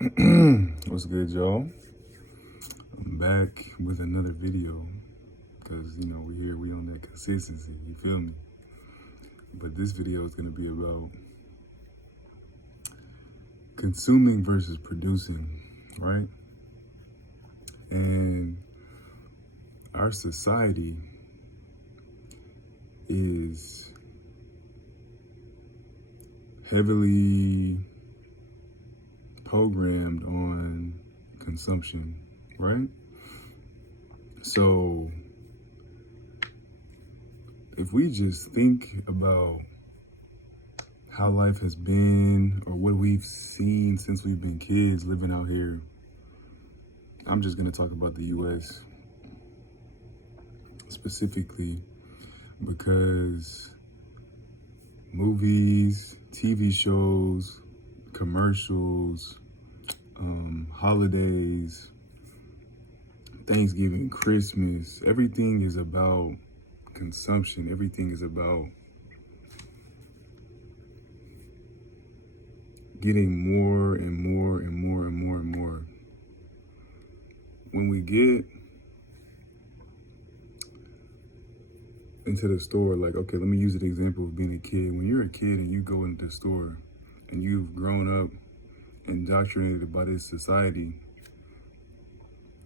What's good, y'all? I'm back with another video because we on that consistency. You feel me? But this video is gonna be about consuming versus producing, right? And our society is heavily programmed on consumption, right? So if we just think about how life has been or what we've seen since we've been kids living out here, I'm just gonna talk about the US specifically because movies, TV shows, commercials, holidays, Thanksgiving, Christmas, everything is about consumption. Everything is about getting more and more and more and more and more. When we get into the store, like, okay, let me use an example of being a kid. When you're a kid and you go into the store and you've grown up indoctrinated by this society,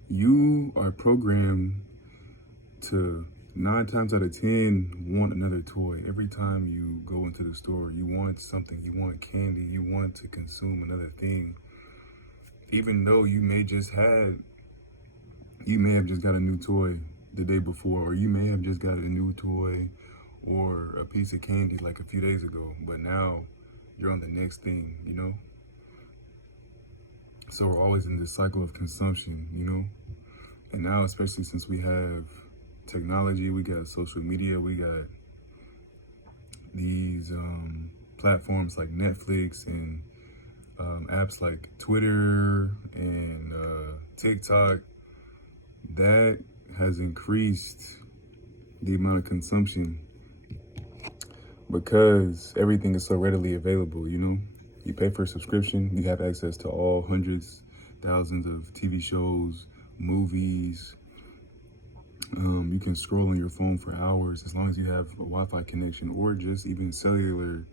you are programmed to 9 times out of 10 want another toy. Every time you go into the store, you want something, you want candy, you want to consume another thing. Even though you may have just got a new toy the day before, or you may have just got a new toy or a piece of candy like a few days ago, but now you're on the next thing, So we're always in this cycle of consumption, And now, especially since we have technology, we got social media, we got these platforms like Netflix and apps like Twitter and TikTok, that has increased the amount of consumption because everything is so readily available, You pay for a subscription, you have access to all hundreds, thousands of TV shows, movies. You can scroll on your phone for hours as long as you have a Wi-Fi connection or just even cellular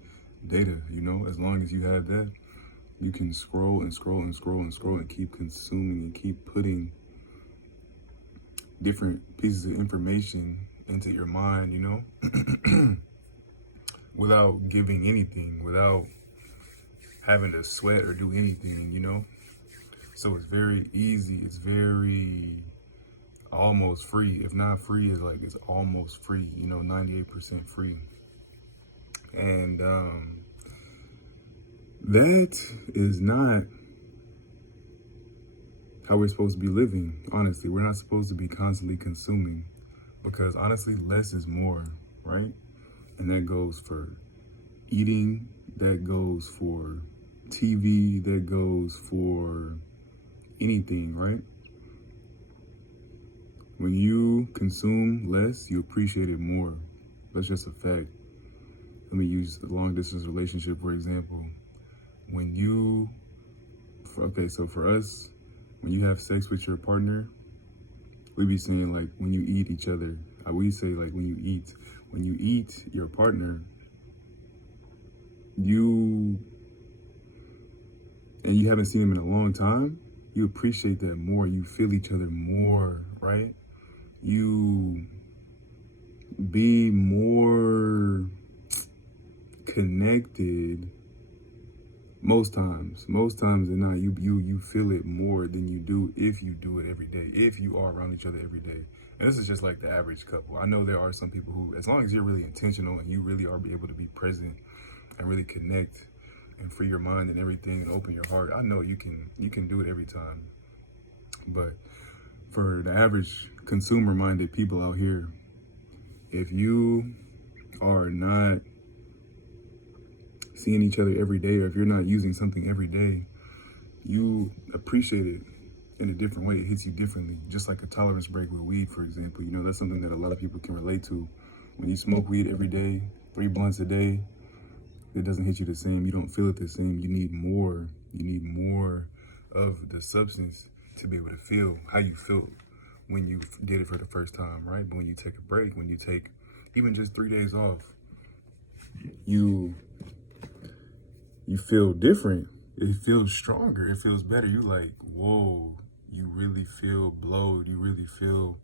data, As long as you have that, you can scroll and scroll and scroll and scroll and keep consuming and keep putting different pieces of information into your mind, without giving anything, without having to sweat or do anything, So it's very easy. It's very almost free. If not free, it's almost free, 98% free. And that is not how we're supposed to be living. Honestly, we're not supposed to be constantly consuming because honestly, less is more, right? And that goes for eating, that goes for TV, that goes for anything, right? When you consume less, you appreciate it more. That's just a fact. Let me use a long distance relationship, for example. So for us, when you have sex with your partner, we be saying like when you eat each other, we say like when you eat your partner, and you haven't seen them in a long time, you appreciate that more. You feel each other more, right? You be more connected most times than not. You feel it more than you do if you do it every day, if you are around each other every day. And this is just like the average couple. I know there are some people who, as long as you're really intentional and you really are able to be present and really connect and free your mind and everything and open your heart, I know you can do it every time. But for the average consumer-minded people out here, if you are not seeing each other every day, or if you're not using something every day, you appreciate it in a different way. It hits you differently. Just like a tolerance break with weed, for example. That's something that a lot of people can relate to. When you smoke weed every day, 3 blunts a day, it doesn't hit you the same. You don't feel it the same. You need more. You need more of the substance to be able to feel how you feel when you did it for the first time, right? But when you take a break, when you take even just 3 days off, you feel different. It feels stronger. It feels better. You like, whoa, you really feel blowed. You really feel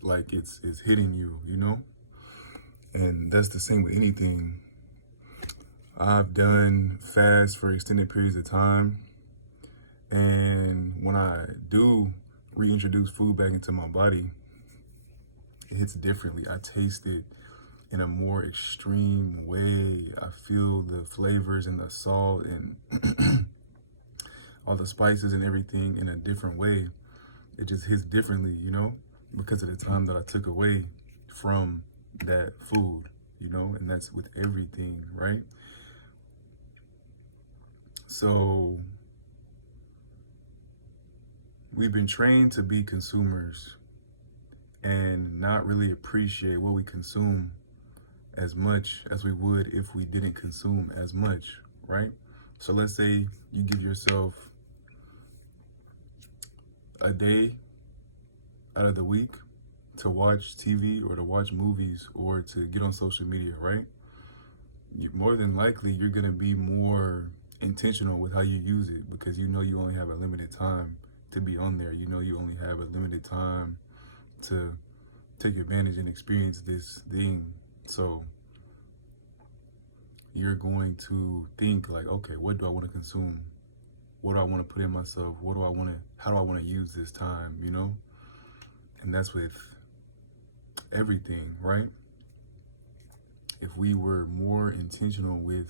like it's hitting you, you know? And that's the same with anything. I've done fast for extended periods of time. And when I do reintroduce food back into my body, it hits differently. I taste it in a more extreme way. I feel the flavors and the salt and all the spices and everything in a different way. It just hits differently, you know, because of the time that I took away from that food, you know, and that's with everything, right? So we've been trained to be consumers and not really appreciate what we consume as much as we would if we didn't consume as much, right? So let's say you give yourself a day out of the week to watch TV or to watch movies or to get on social media, right? More than likely, you're going to be more intentional with how you use it because you know you only have a limited time to be on there. You know you only have a limited time to take advantage and experience this thing. So you're going to think like, okay, what do I want to consume? What do I want to put in myself? How do I want to use this time, you know? And that's with everything, right? If we were more intentional with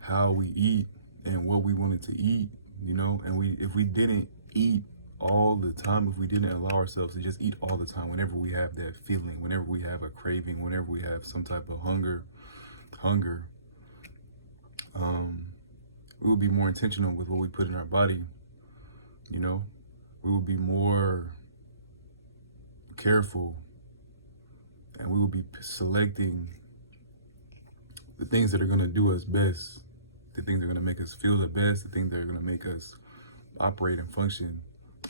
how we eat and what we wanted to eat, you know, and if we didn't eat all the time, if we didn't allow ourselves to just eat all the time, whenever we have that feeling, whenever we have a craving, whenever we have some type of hunger, we will be more intentional with what we put in our body, you know? We will be more careful and we will be selecting the things that are going to do us best, the things that are going to make us feel the best, the things that are going to make us operate and function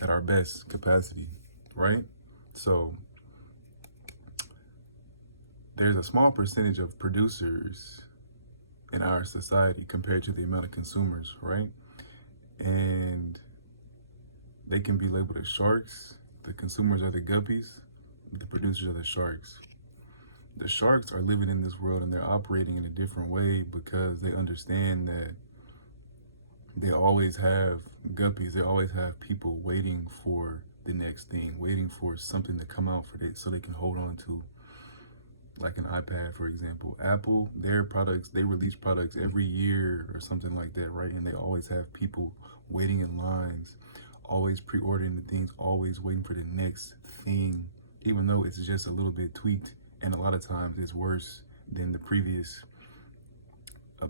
at our best capacity, right? So there's a small percentage of producers in our society compared to the amount of consumers, right? And they can be labeled as sharks. The consumers are the guppies, the producers are the sharks. The sharks are living in this world and they're operating in a different way because they understand that they always have guppies, they always have people waiting for the next thing, waiting for something to come out for it so they can hold on to, like an iPad, for example. Apple, their products, they release products every year or something like that, right? And they always have people waiting in lines, always pre-ordering the things, always waiting for the next thing, even though it's just a little bit tweaked. And a lot of times it's worse than the previous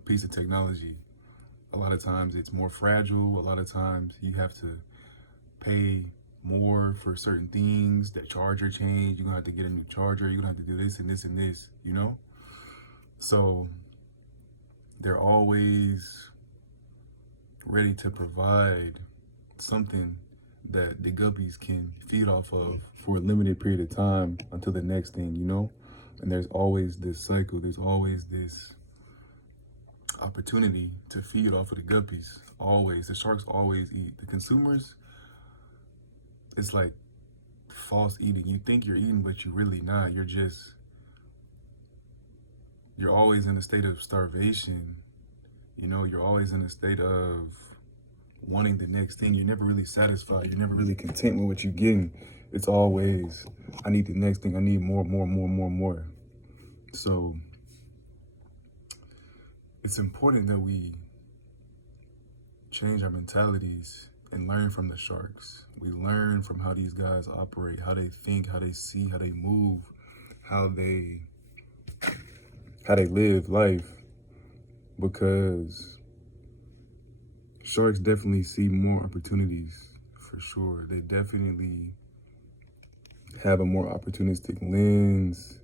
piece of technology. A lot of times it's more fragile. A lot of times you have to pay more for certain things. That charger change, you're gonna have to get a new charger, you're gonna have to do this and this and this, you know? So they're always ready to provide something that the guppies can feed off of for a limited period of time until the next thing, you know? And there's always this cycle, there's always this opportunity to feed off of the guppies. Always. The sharks always eat. The consumers, it's like false eating. You think you're eating, but you're really not. You're always in a state of starvation. You know, you're always in a state of wanting the next thing. You're never really satisfied. You're never really content with what you're getting. It's always, I need the next thing. I need more. So it's important that we change our mentalities and learn from the sharks. We learn from how these guys operate, how they think, how they see, how they move, how they live life, because sharks definitely see more opportunities, for sure. They definitely have a more opportunistic lens,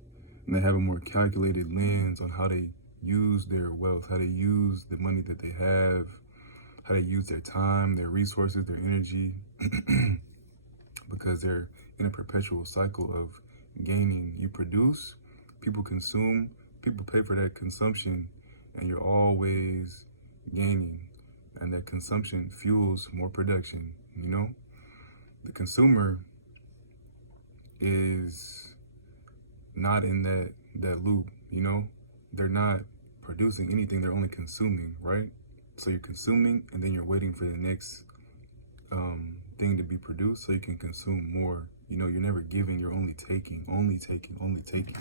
and they have a more calculated lens on how they use their wealth, how they use the money that they have, how they use their time, their resources, their energy, because they're in a perpetual cycle of gaining. You produce, people consume, people pay for that consumption, and you're always gaining. And that consumption fuels more production, you know? The consumer is not in that loop, you know? They're not producing anything, they're only consuming, right? So you're consuming, and then you're waiting for the next thing to be produced so you can consume more. You know, you're never giving, you're only taking, only taking, only taking.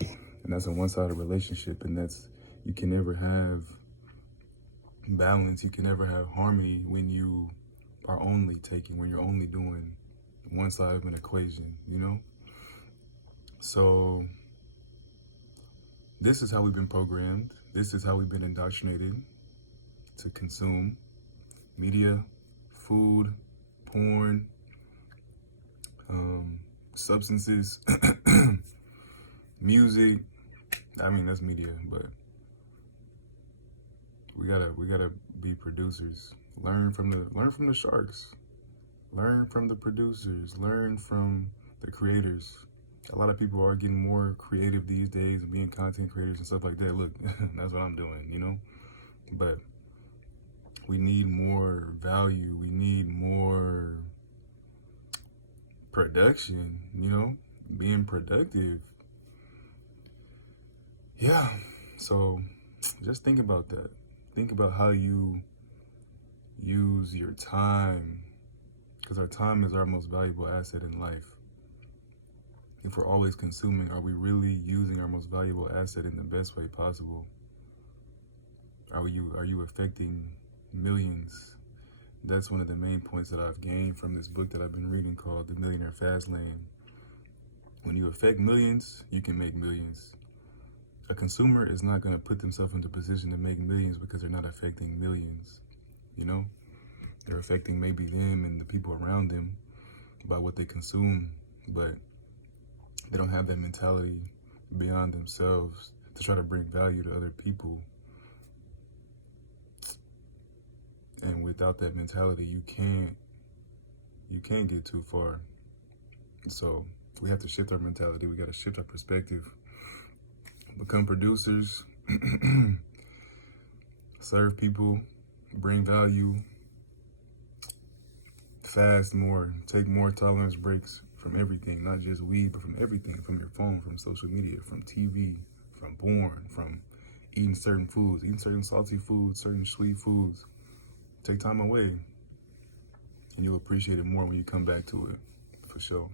And that's a one-sided relationship, and you can never have balance, you can never have harmony when you are only taking, when you're only doing one side of an equation, you know? So this is how we've been programmed. This is how we've been indoctrinated to consume media, food, porn, substances, music. I mean, that's media, but we gotta be producers. Learn from the sharks. Learn from the producers. Learn from the creators. A lot of people are getting more creative these days and being content creators and stuff like that. Look, that's what I'm doing, you know? But we need more value. We need more production, you know? Being productive. Yeah. So just think about that. Think about how you use your time, because our time is our most valuable asset in life. If we're always consuming, are we really using our most valuable asset in the best way possible? Are you affecting millions? That's one of the main points that I've gained from this book that I've been reading called The Millionaire Fast Lane. When you affect millions, you can make millions. A consumer is not going to put themselves into a position to make millions because they're not affecting millions, you know? They're affecting maybe them and the people around them by what they consume, but they don't have that mentality beyond themselves to try to bring value to other people. And without that mentality, you can't get too far. So we have to shift our mentality. We got to shift our perspective. Become producers. Serve people. Bring value. Fast more. Take more tolerance breaks from everything, not just weed, but from everything, from your phone, from social media, from TV, from porn, from eating certain foods, eating certain salty foods, certain sweet foods. Take time away, and you'll appreciate it more when you come back to it, for sure.